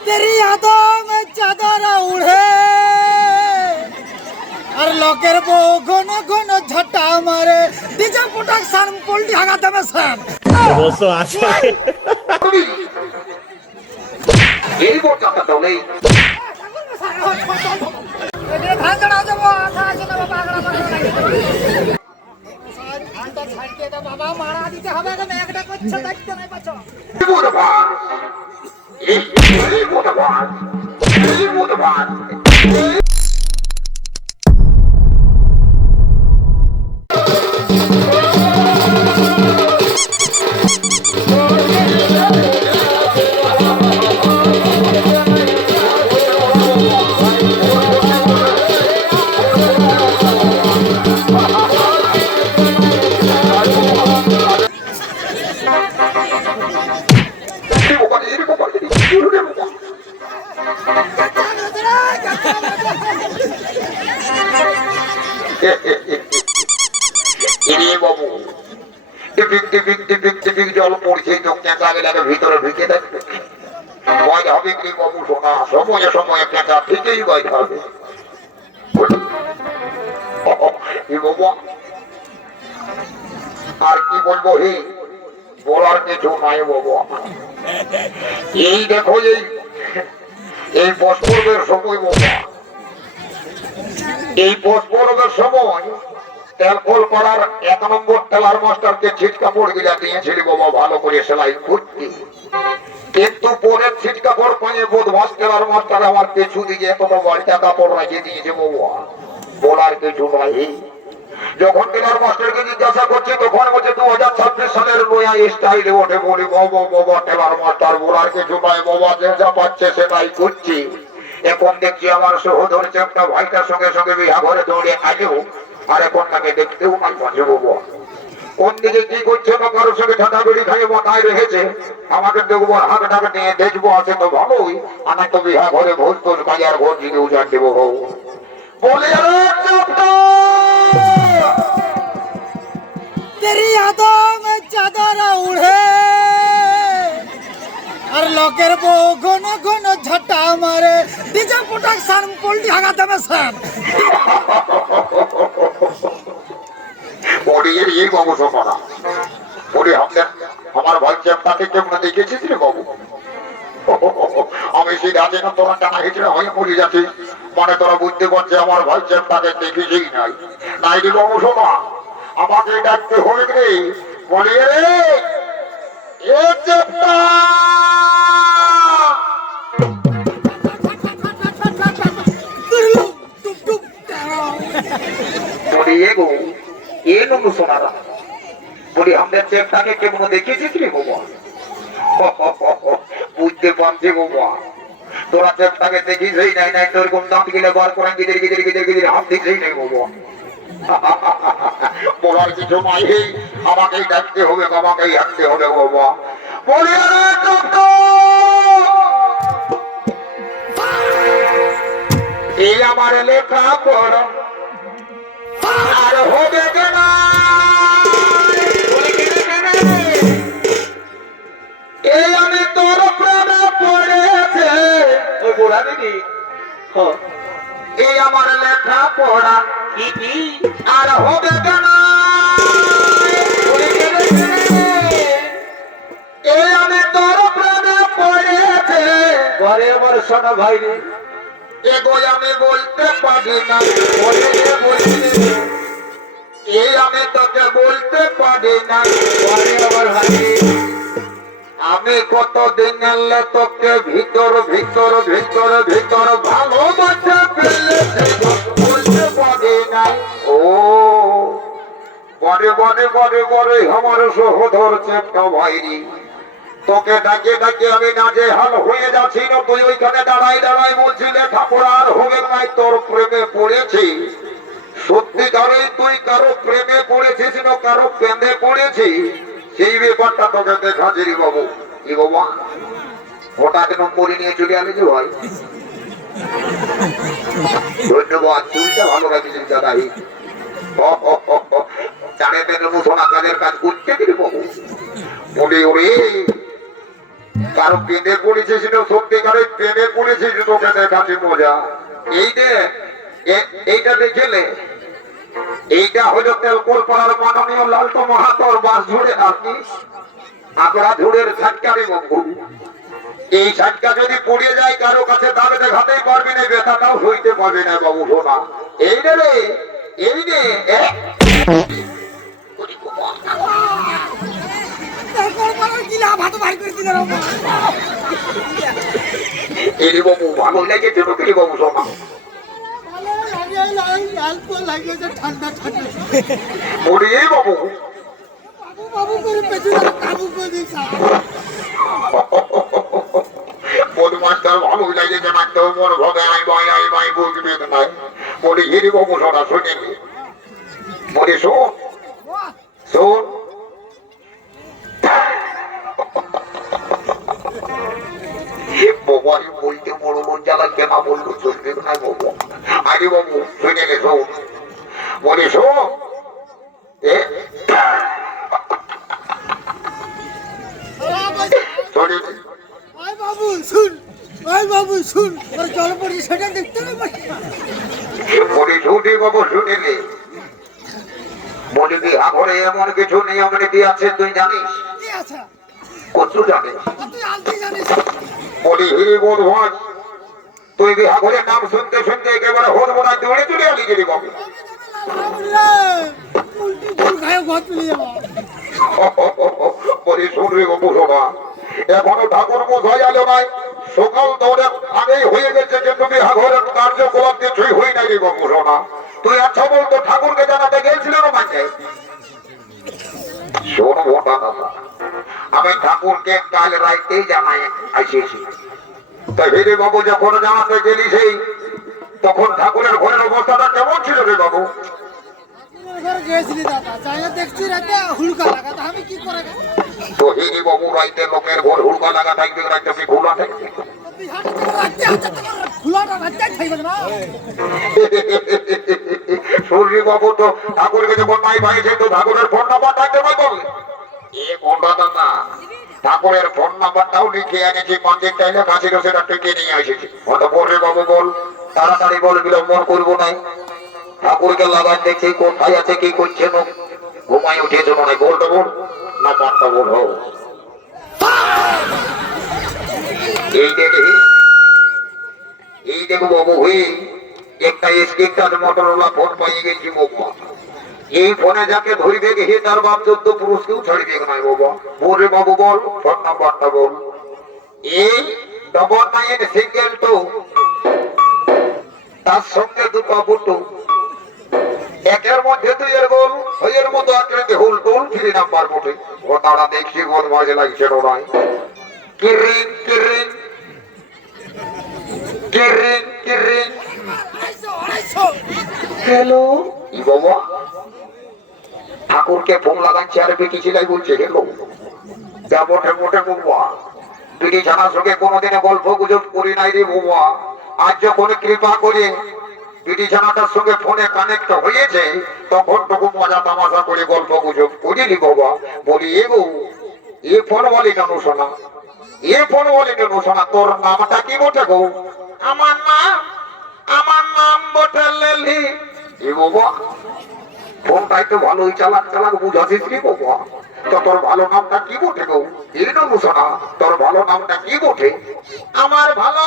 तेरी यादों में चादर उड़े और लोकेर बो घन घन झटा मारे डीजे प्रोडक्शन পোল্ট্রি হাগা দেবে স্যার অবশ্য আছে এই বোঝাটা তো নেই ভাঙড়া যাব আঠা আছে না বাবা আগড়া লাগবে ধানটা ছাড়তে দাও বাবা মারা দিতে হবে না একটা করছে দেখতে নাই পাচ্ছ এই বোঝা জল পড়ছে লাগে ভিতরে ঢুকে থাকবে ভয় হবে কি বাবু শোনা সময়ে সময়ে কেঁচা ঠিকই ভয় হবে আর কি বলবো হে বলার কিছু নাই বাবু এই দেখো এই পরবের সময় বাবা এই পরবের সময় তেলফল করার 1 নম্বর টেলার মাস্টারকে ছিটকা পড় গিলা দিয়েছিল বাবা ভালো করে সেলাই করতে কিন্তু পরের ছিটকা পড় পায়ে বদমাস টেলার মাস্টার আমার পেছু দিকে এত বাড়িটা কাপড় রেখে দিয়েছে বাবা বলার কিছু নাই যখন টেলার মাস্টারকে জিজ্ঞাসা করছে তখন বলছে 2026 সালের নয়া স্টাইলে ওঠে বলি বাবা টেলার মাস্টার বলার কিছু নাই বাবা যে যা পাচ্ছে সেটাই করছি এখন দেখছি আমার সহোদর চেপটা ভাইটার সঙ্গে সঙ্গে বিয়া ঘরে দৌড়ে আগেও আর এখন তাকে দেখতেও নাই পাচ্ছে বাবা কোন দিকে কি করছে না কারোর সঙ্গে ঠান্ডা বেড়ি খাইয়ে মাথায় রেখেছে আমাকে দেখবো হাত টাকা নিয়ে দেখবো আছে তো ভালোই আমি তো বিহা ঘরে ভোজ তোর কাজার ঘর দিকে উজান দেবো বউ বলে तेरी यादों में चादर उड़े और लोकेर बो घन घन झटा मारे डीजे प्रोडक्शन পোল্ট্রি হাগা দেবে স্যার এই বাবু শোনা বলি আমার ভাই চেপটাকে কেমন দেখেছিস রে বাবু আমি সেই রাজে না তোরা টানা হিচড়ে হয়ে পড়ে যাচ্ছি মানে তোরা বুঝতে পারছে আমার ভাই চেপটাকে দেখেছেই নাই নাই রে বাবু শোনা আমাকে ডাকতে হবে রে বলি রে এ চেপটা বলি এগো এ নমু সোনারা বলি আমাদের চেপটাকে কেমন দেখেছিস রে বাবা বুঝতে পারছি বাবা তোরা চেপটাকে দেখিস নাই নাই তোর কোন দাঁত গেলে বার করেন গিদের গিদের গিদের গিদের হাত দেখছেই নাই বাবা বলার কিছু নাই আমাকেই ডাকতে হবে আমাকেই হাঁটতে হবে বাবা বলি এই আমার লেখা পড় আর হবে কেনা এই আমি তোর প্রেমে পড়েছে ওই বুড়া দিদি এই আমার লেখা পড়া কি আর হবে কেনা এই আমি তোর প্রেমে পড়েছে ঘরে আমার সোনা ভাই রে এগো আমি বলতে পারি না এই আমি তোকে বলতে পারি না আমার ভাই আমি কতদিন এলে তোকে ভিতর ভিতর ভিতর ভিতর ভালোবাসা পেলেছে বলতে পারি না ও বড়ে বড়ে বড়ে বড়ে আমার সহোদর চেপটা ভাইরি তোকে ডাকে ডাকে আমি নাজে হাল হয়ে যাচ্ছি না তুই ওইখানে দাঁড়াই দাঁড়াই বলছি লেখাপড়া আর হবে নাই তোর প্রেমে পড়েছি সত্যিকারে তুই কারো প্রেমে পড়েছিস না কারো প্রেমে পড়েছি সেই ব্যাপারটা তোকে দেখাচ্ছি রে বাবু কি বাবা হঠাৎ নম্বরই নিয়ে চলে আলে যে ভাই ধন্যবাদ চুলটা ভালো রাখিস দাদাই জানে পেলে মুসোনা কাজের কাজ করতে দিলে বাবু বলে ওরে কারো পেটে পড়েছে সেটা সত্যিকারের প্রেমে পড়েছে যে তোকে দেখাচ্ছে মজা। এই যে এইটা দেখলে এইটা হলো তেলকলপাড়ার মাননীয় লালটু মাহাতোর বাস ঝুড়ে আপনি আপনারা ঝুড়ের সাতকারি বন্ধু। এই সাতকা যদি পড়ে যায় কারো কাছে দাঁড়ে দেখাতেই পারবি না, ব্যথাটাও হইতে পারবে না বাবু সোনা। এই রে এই রে এই বাবু ভালো লেগেছে তো কি বাবু সোনা? ঠান্ডা ঠান্ডা বলিয়ে বাবু বাবু করে পেছনে কাবু করে দিস। বদমাস্টার ভালো লেগেছে না তো মন ভগে আই ভাই বুঝবে না। বলি হিরি বাবু সোনা শুনে বলি শোন শোন বাবু আমি বলতে বড় লজ্জা লাগছে না, বললো চলবে না বাবু। আরে বাবু শুনে গে শোন বলি শোন বাবু শুন বাবু শুন জল পড়ছে সেটা দেখতে বলি শুনে বাবু শুনে নে। বলি বিহা ঘরে এমন কিছু নিয়ম নীতি আছে তুই জানিস? কচু জানিস? বলি হিরি বোধ ভাই তুই বিহা ঘরের নাম শুনতে শুনতে একেবারে হোদ বোনায় দৌড়ে চলে আলি গেলি বাবু। বলি শুনবি বাবু শোনা এখনো ঠাকুর মশাই আলো নাই, সকাল দৌড়ে আগেই হয়ে গেছে কিন্তু বিহা ঘরের কার্যকলাপ কিছুই হই নাই রে বাবু শোনা। তুই আচ্ছা বলতো ঠাকুরকে জানাতে গেছিল না মাঝে? শোনবো না দাদা আমি ঠাকুরকে কাল রাইতেই জানাই আসিয়েছি। তা হিরে বাবু যখন জানাতে গেলি সেই তখন ঠাকুরের ঘরের অবস্থাটা কেমন ছিল রে বাবু? তো হিরি বাবু রাইতে লোকের ঘর হুড়কা লাগা থাকবে, রাইতে কি খোলা থাকবে? সূর্য বাবু তো ঠাকুরকে যখন নাই পাইছে তো ঠাকুরের ফোন নাম্বার থাকতে পাই বললে এ কোনটা দাদা ঠাকুরের ফোন নাম্বারটাও লিখে এনেছি, পাঁচের টাইলে কাছে সেটা টেকে নিয়ে এসেছি। অত পরে বাবু বল তাড়াতাড়ি বল বিলম্ব করবো নাই। ঠাকুরকে লাগান দেখছি কোথায় আছে কি করছে না, ঘুমাই উঠেছ মনে বলতো বল নাম্বারটা বল হোক। এই দেখো বাবু একটা স্ক্রিপ্টার মোটরওয়ালা ফোন পাইয়ে গেছি বাবু। এই ফোনে যাকে ধরবে হে তার বাপ 14 পুরুষকেও ছাড়বে নাই বাবা। বলে বাবু বল ফোন নাম্বারটা বল। এই 9962 তার সঙ্গে দুটো বুটো একের মধ্যে তুই এর গোল হইয়ের মতো আকৃতি হোল টোল ফ্রি নাম্বার বটে। কথাটা দেখছি গোল মাঝে লাগছে ওরাই কিরিং কিরিং কিরিং কিরিং। হ্যালো ই বাবা ঠাকুরকে ফোন লাগাচ্ছে আর বেটি ছিলাই বলছে হ্যালো যা বটে বটে বাবা। বিটি ছানার সঙ্গে কোনোদিনে গল্প গুজব করি নাই রে বাবা। আজ যখন কৃপা করে বিটি ছানাটার সঙ্গে ফোনে কানেক্ট হয়েছে তখন টুকু মজা তামাশা করে গল্প গুজব করিনি বাবা। বলি এ গো এ ফোন বলি কেন শোনা, এ ফোন বলি কেন শোনা, তোর নামটা কি বটে গো? আমার নাম বটে লেলি। এ বাবা ফোনটাই তো ভালোই চালাক চালাক বুঝাছিস রে বাবা। তো তোর ভালো নামটা কি বটে গো? এই নবু শোনা তোর ভালো নামটা কি বটে? আমার ভালো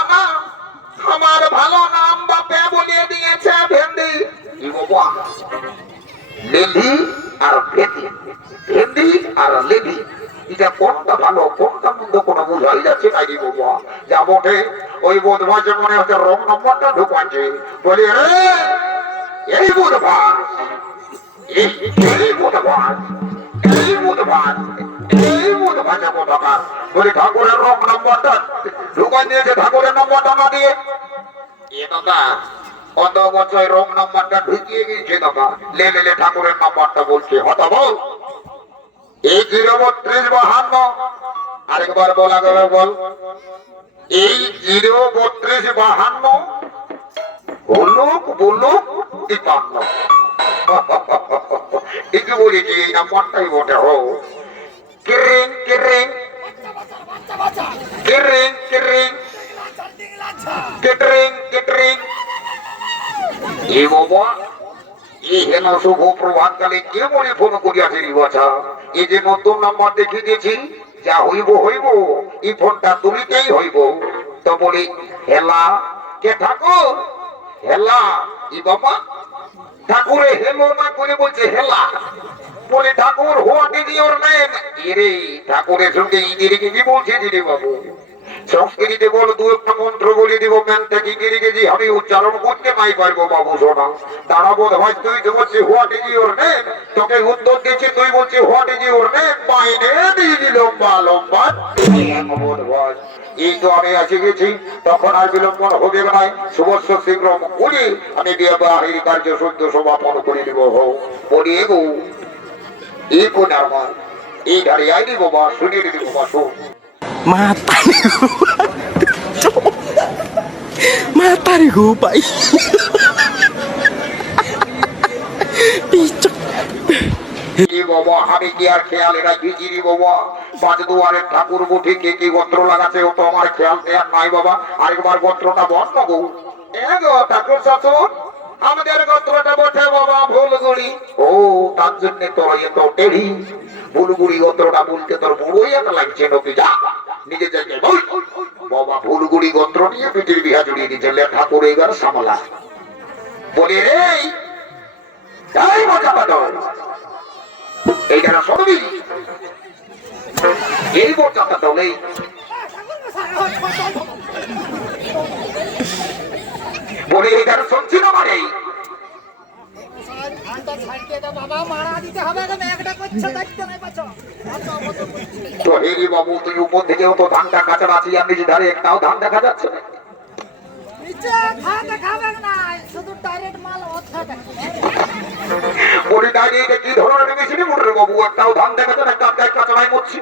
নাম বাপে বলিয়ে দিয়েছে ভেন্ডি। ই বাবা লেলি আর ভেন্ডি, ভেন্ডি আর লেলি এটা কোনটা ভালো কোনটা মন্দ কোনো বুঝাই যাচ্ছে না রে বাবা। যা বটে ওই বোধবাজ মনে হচ্ছে রং নম্বরটা ঢুকাচ্ছে। বলি এই বোধবাজ ঠাকুরের রং নম্বরটা ঢুকাই দিয়েছে, ঠাকুরের নম্বরটা না দিয়ে এ দাদা অত বছর রং নম্বরটা ঢুকিয়ে গিয়েছে দাদা। লে ঠাকুরের নম্বরটা বলছে হত বল এই 03252 আরেকবার বলা যাবে বল এই 03252 বলুক 52 ঠিকই বলেছি এই নাম্বারটাই বটে হো। কিরিং কিরিং কিরিং কিরিং কিরিং কিরিং। এ বাবা, এই হেন শুভ প্রভাতকালে কে মনে ফোন করিয়াছে রে বাছা? এই যে নতুন নাম্বার দেখিয়ে দিয়েছি, যা হইব হইব, এই ফোনটা তুলিতেই হইব। তো বলি হেলা, কে ঠাকুর? হেলা, ই বাবা ঠাকুরে হেলো না করে বলছে হেলা। বলে ঠাকুর হোয়াট ইজ ইওর নেম? এরে ঠাকুরের সঙ্গে ইংরেজি বলছে রে বাবু। সংস্কৃতিতে বল দু একটা মন্ত্র বলে দিব, ম্যানটাকে ইংরেজি আমি উচ্চারণ করতে নাই পারবো বাবু। শোনা তারা বোধ হয় তুই তো বলছি হোয়াট ইজ ইওর নেম, তোকে উত্তর দিচ্ছি তুই বলছি হোয়াট ইজ ইওর নেম। বাইরে দিয়ে লম্বা লম্বা বোধ হয়। এই তো আমি এসে গেছি, তখন আর বিলম্বন হবে নাই। শুভস্য শীঘ্র করি আমি বিবাহের কার্য সদ্য সমাপন করে দিব। বলি এগো এই কোন আমার এই ধারে আই দিব বা শুনিয়ে দিব বা শোন। Matahari gupay. Picok. বাবা আমি কি আর খেয়াল রাখিছি রে বাবা? পাঁচ দুয়ারের ঠাকুর বুঝি কে কি গোত্র লাগাছে ও তো আমার খেয়াল দেয়ার নাই বাবা। আরেকবার গোত্রটা বন্ধ গো। এগো ঠাকুর শাশুড়, আমাদের গোত্রটা বটে বাবা ভুলগুড়ি। ও তার জন্য তোর এত টেড়ি। ভুলগুড়ি গোত্রটা বলতে তোর বড়ই একটা লাগছে নাকি? যা নিজে জায়গায় বল। বাবা ভুলগুড়ি গোত্র নিয়ে পিঠির বিহা জড়িয়ে দিচ্ছে ঠাকুর, এইবার সামলা। বলি রে তাই মজা পাতো এইটা শুনবি? এই মজাটা তো নেই। বলে এইটা শুনছি না মানে বাবা মারা দিতে হবে, মেঘটা করছে দেখতে নাই পাচ্ছ। তো হেরি বাবু তুই উপর থেকে তো ধানটা কাঁচা আছি, আর নিচে ধারে একটাও ধান দেখা যাচ্ছে না। নিচে ধান দেখাবে না, শুধু ডাইরেক্ট মাল ওঠা দেখাবে। বলি ডাইরেক্ট কি ধরনের মেশিনে মোটর বাবু? একটাও ধান দেখা যায় না, কাঁচায় কাঁচা নাই করছি।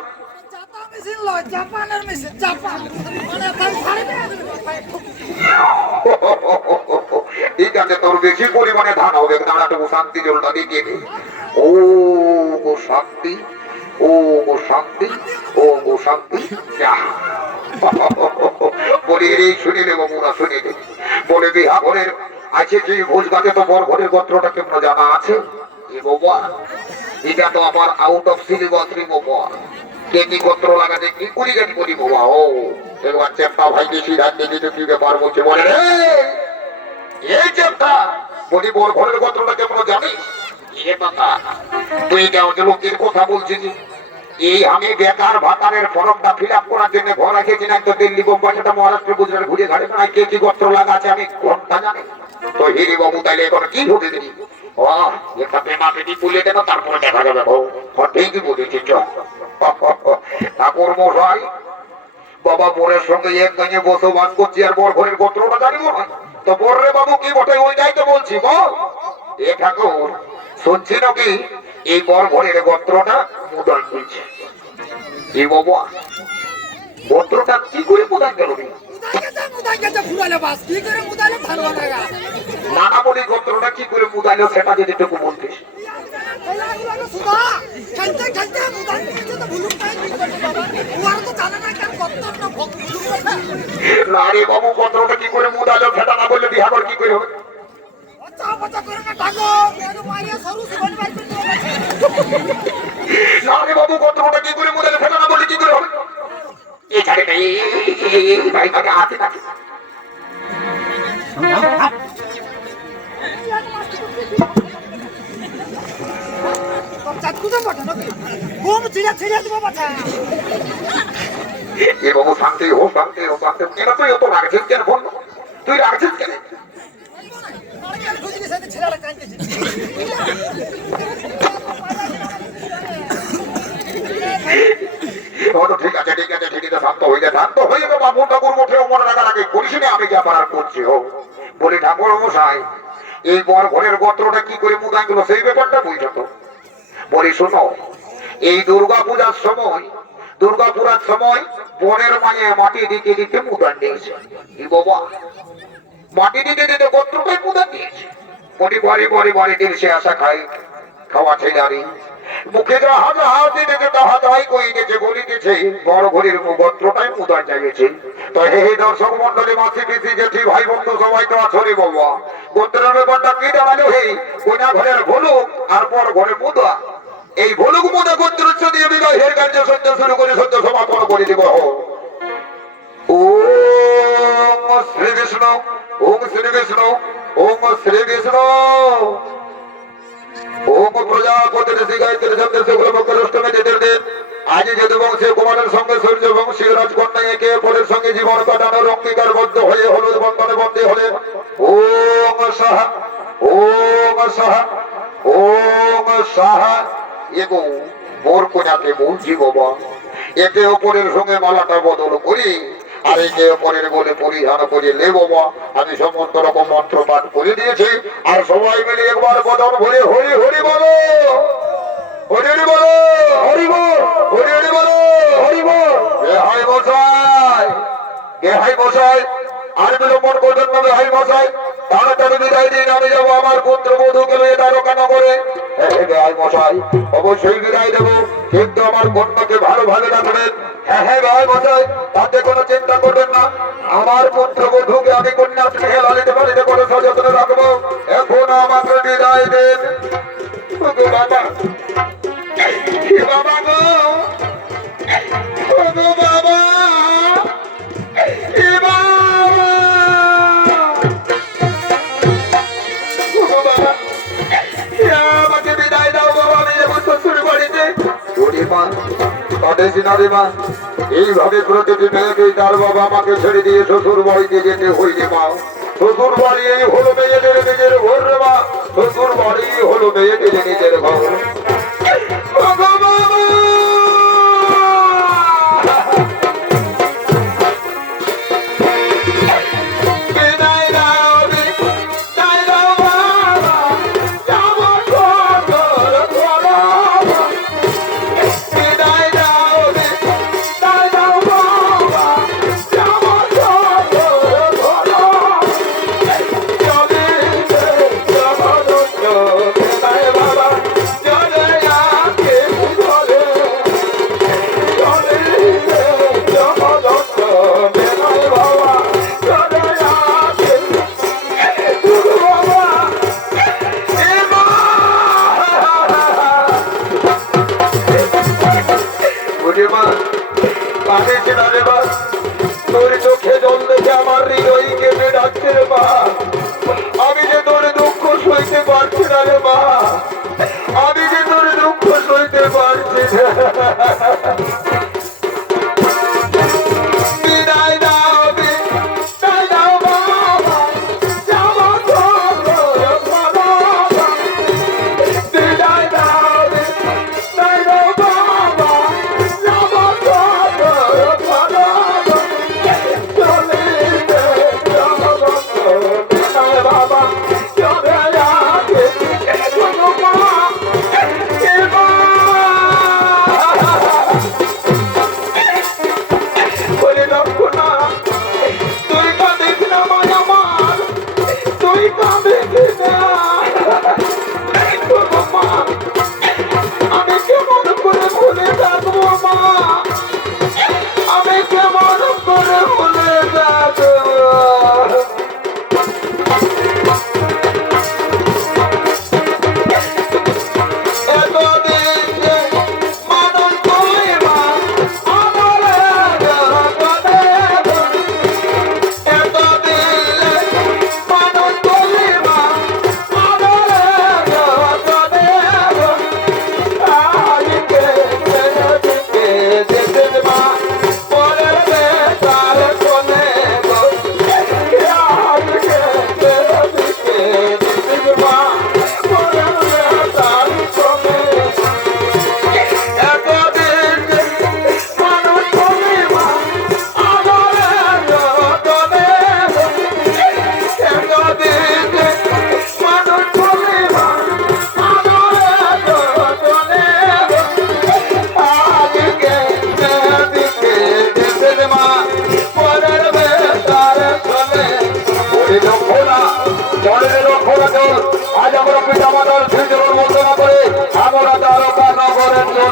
চাপা মেশিন লয়, জাপানের মেশিন, জাপান মানে তাই ছাড়বে। ঠিক আছে, তোর বেশি পরিমাণে ধান হবে, দাঁড়াটুকু শান্তি জলটা দিয়ে দে। ও গো শান্তি, ও গো শান্তি, ও গো শান্তি। বলি এই শুনিলে বাবুরা শুনিলে। বলে বিহা ঘরের আছে যে ভোজ গাছে তো বর ঘরের গোত্রটা কেমন জানা আছে? এ বাবা এটা তো আবার আউট অফ সিলেবাস রে বাবা। কে কি গোত্র লাগাতে কি করি গাড়ি করি বাবা। ও এবার চেপটা ভাই বেশি ধান দেখি তো কি ব্যাপার বলছে। বলে রে এই চেপটা, বলি বর ঘরের গোত্রটা কেমন জানিস? এ বাবা তুই কেমন লোকের কথা বলছিস? এই আমি বেকার ভাতারের ফর্মটা ফিল আপ করার জন্য ঘর রেখেছি, না তো দিল্লি বোম্বাই সেটা মহারাষ্ট্র গুজরাট ঘুরে ঘাড়ে না কে কি গোত্র লাগা আছে আমি ঘন্টা জানি। তো হিরি বাবু তাইলে এখন কি ভুলে দিলি? ও এটা পেমা পেটি তুলে দেন, তারপরে দেখা যাবে। ঠিকই বলেছি। ঠাকুর মশাই বাবা বোরের সঙ্গে এক গাঁয়ে বসবাস করছি, আর বর ঘরের গোত্রটা জানিব না? তো বর রে বাবু কি বটে ওইটাই তো বলছি। বল এ ঠাকুর শুনছি নাকি এই বর ঘরের গোত্রটা মুদান দিয়েছে? এই বাবা গোত্রটা কি করে মুদান গেল? নানা বলি গোত্রটা কি করে মুদাইলো সেটা যদি একটু বলতিস। না রে বাবু গোত্রটা কি করে মুদাইলো সেটা না বললে বিহার কি করে হবে? না রে বাবু গোত্রটা কি করে মুদাইলো সেটা না বললে কি করে হবে? এই ছাড়ে এই ভাই ভাগে হাতে থাকে। এ বাবু শান্তি হো, শান্তি হো, শান্তি কেন? তুই অত রাখছিস কেন ফোন? তুই রাখছিস কেন? ঠিক আছে ঠিক আছে ঠিক আছে, শান্ত হয়ে যায়, শান্ত হয়ে যাবে বাবু। ঠাকুর মুঠে মনে রাখার আগে করিস না আমি কি আবার করছি। হোক বলি ঠাকুর মশাই এই বর ঘরের গোত্রটা কি করে মুদান গেল সেই ব্যাপারটা বুঝছো তো? বলি শোনো, এই দুর্গা পূজার সময়, দুর্গাপুরার সময় বনের মায়ে মাটি দিতে দিতে মুদান দিয়েছে। কি বাবা মাটি দিতে দিতে গোত্রটাই মুদান দিয়েছে। বলি বাড়ি বাড়ি বাড়ি দিন সে আশা খাই খাওয়া ছেড়ারি মুখে হাজা হাতি থেকে তাহা তাই কইতেছে বলিতেছে বড় ঘরের গোত্রটাই মুদার জাগেছে। তো হে দর্শক মন্ডলী, মাসি পিসি জেঠি ভাই বন্ধু সবাই তো আছরে বাবা, গোত্রের ব্যাপারটা কি জানালো? হে কোনা ঘরের ভলুক আর পর ঘরে মুদা, এই ভলুক মুদা গোত্র দিয়ে বিবাহের কার্য সহ্য শুরু করে সহ্য সমাপন করে দিব। ওম শ্রীকৃষ্ণ, ওম শ্রীকৃষ্ণ, ওম শ্রীকৃষ্ণ, ওম প্রজাপতি ঋষি গায়ত্রী শব্দ সেগুলো মকর অষ্টমী যেতে দিন। আজ যদুবংশী কুমারের সঙ্গে সূর্যবংশী রাজকন্যা একে অপরের সঙ্গে জীবন কাটানোর অঙ্গীকারবদ্ধ হয়ে হলুদ বন্ধনে বন্দী হলেন। ওম সাহা, ওম সাহা, ওম সাহা। এগো মোর কোনাকে বলছি বাবা, একে অপরের সঙ্গে মালাটা বদল করি আর একে অপরের বলে পরিধান করে লে বাবা। আমি সমস্ত রকম মন্ত্র পাঠ করে দিয়েছি, আর সবাই মিলে একবার বদল ভরে হরি হরি বলো, হরি হরি বলো, হরি বল, হরি হরি বলো, হরি বল। বেহাই মশাই, বেহাই মশাই, আর বিলম্বন করবেন না বেহাই মশাই, তাড়াতাড়ি বিদায় দিন। আমি যাবো আমার পুত্র বধূকে লয়ে দ্বারকা নগরে। বেহাই মশাই, অবশ্যই বিদায় দেবো, কিন্তু আমার কন্যাকে ভালোভাবে রাখবেন। হ্যাঁ হ্যাঁ বেহাই মশাই, তাতে কোনো চিন্তা করবেন না। আমার পুত্র বধূকে আমি কন্যা স্নেহে লালিত পালিত করে সযত্নে রাখবো। এখন আমাকে বিদায় দেন। বাবা, বাবা গো, বাবা, আমাকে বিদায় দাও বাবা, আমি যাবো শ্বশুর বাড়িতে। এইভাবে প্রতিটি মেয়েকে তার বাবা আমাকে ছেড়ে দিয়ে শ্বশুর বাড়িতে যেতে হইলে মা, শ্বশুর বাড়ি এই হলো মেয়েদের নিজের ঘর রে মা, শ্বশুর বাড়ি হলো মেয়েদের নিজের ঘর। তোর চোখে জল দেখে আমার হৃদয় কেঁপে ডাকছে রে মা, আমি যে তোর দুঃখ সইতে পারছি না রে মা, আমি যে তোর দুঃখ সইতে পারছি না। বিদায় দাও, বিদায় দাও বাবা, যাবো তোর বাবা, বিদায় দাও, বিদায় দাও বাবা, যাবো তোর বাবা।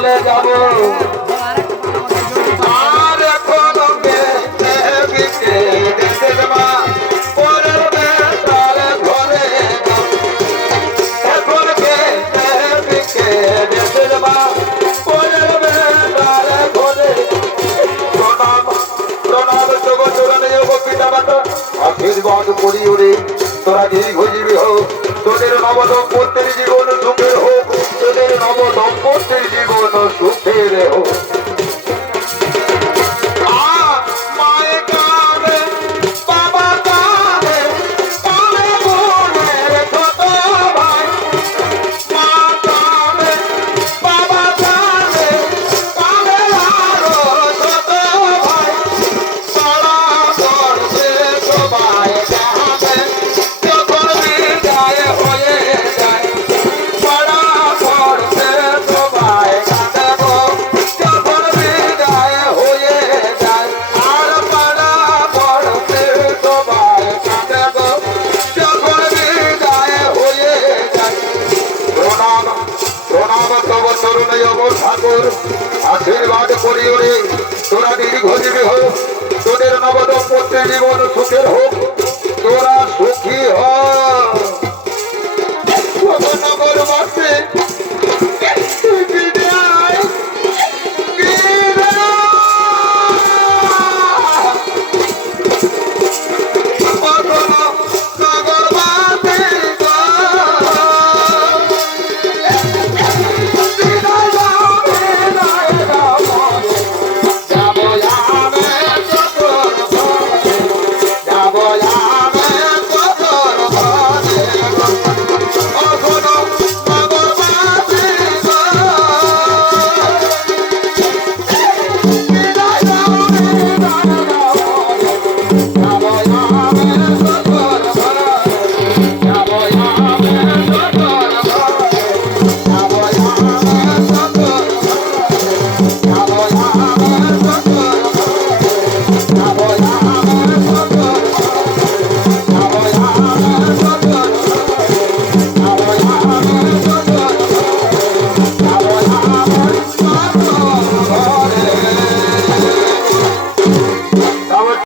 চলে যাব আর এখন বিকে দেশের মা পরের বেতার ঘরে এখন বিকে দেশের মা পরের বেতার ঘরে প্রণাম প্রণাম জগৎ পিতা মাতা আশীর্বাদ করি ওরে তোরা দীর্ঘজীবী হোক তোদের নব দম্পতির জীবন সুখের হোক তোদের নব দম্পতির জীবন সুখের হোক মায়ে কাঁদে বাবা কাঁদে কাঁদে বোনের ছোট ভাই মা কাঁদে বাবা কাঁদে কাঁদে আরো ছোট ভাই সারা করছে সবাই কাঁদে যখন বিদায় হয়ে যায় সারা করছে সবাই কাঁদে গো যখন বিদায় হয়ে যায় আর পাড়া পড়ছে সবাই কাঁদে গো যখন বিদায় হয়ে যায় প্রণাম প্রণাম তব তরুণী ঠাকুর আশীর্বাদ করি ওরে তোরা দীর্ঘজীবী হোক তোদের নব দম্পতির জীবন সুখের হোক